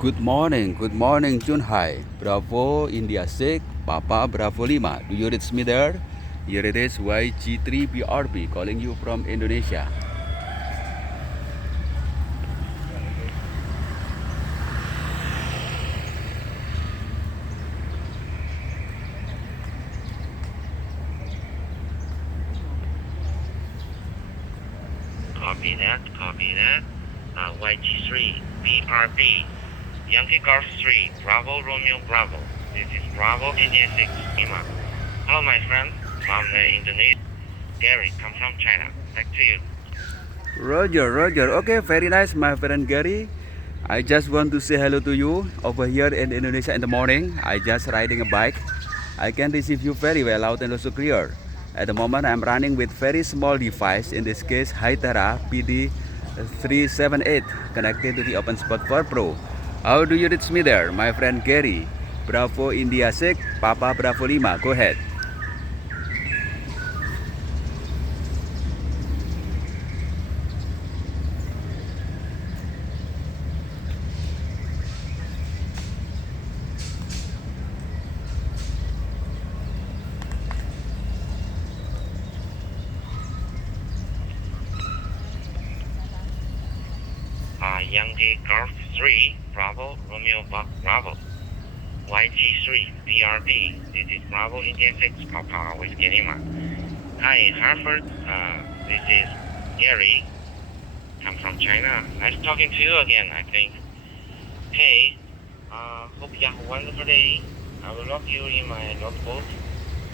Good morning, Junhai. Bravo, India 6, Papa Bravo 5. Do you reach me there? Here it is, YG3BRB calling you from Indonesia. Copy that. YG3, BRB, Yankee Golf 3, Bravo Romeo Bravo. This is Bravo India 6, Lima. Hello, my friend from Indonesia. Gary, come from China. Back to you. Roger. Okay, very nice, my friend Gary. I just want to say hello to you over here in Indonesia in the morning. I just riding a bike. I can receive you very well loud and also clear. At the moment, I'm running with very small device, in this case, HYTERA PD378, connected to the OpenSpot 4 Pro. How do you reach me there, my friend Gary? Bravo India 6, Papa Bravo 5. Go ahead. Yankee Golf 3, Bravo Romeo Bravo. YG3, BRB. This is Bravo India 6, Papa Whiskey Lima. Hi, Harvard. This is Gary. I'm from China. Nice talking to you again, I think. Hey, hope you have a wonderful day. I will log you in my notebook.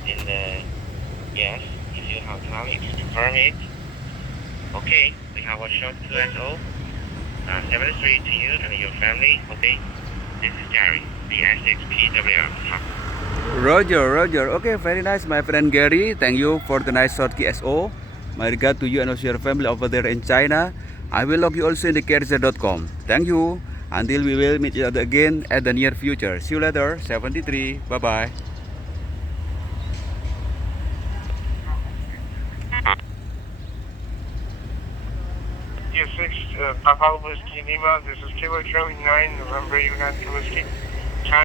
Yes, if you have time, if you confirm it. Okay, we have a short QSO. 73 to you and your family. Okay, this is Gary, HYTERA PD378. Roger. Okay, very nice, my friend Gary. Thank you for the nice short KSO. My regard to you and also your family over there in China. I will log you also in the kecil.com. Thank you. Until we will meet each other again at the near future. See you later. 73. Bye-bye. Yes, 6, Papa Whiskey Lima. This is Kilo Charlie 9, November United Whiskey.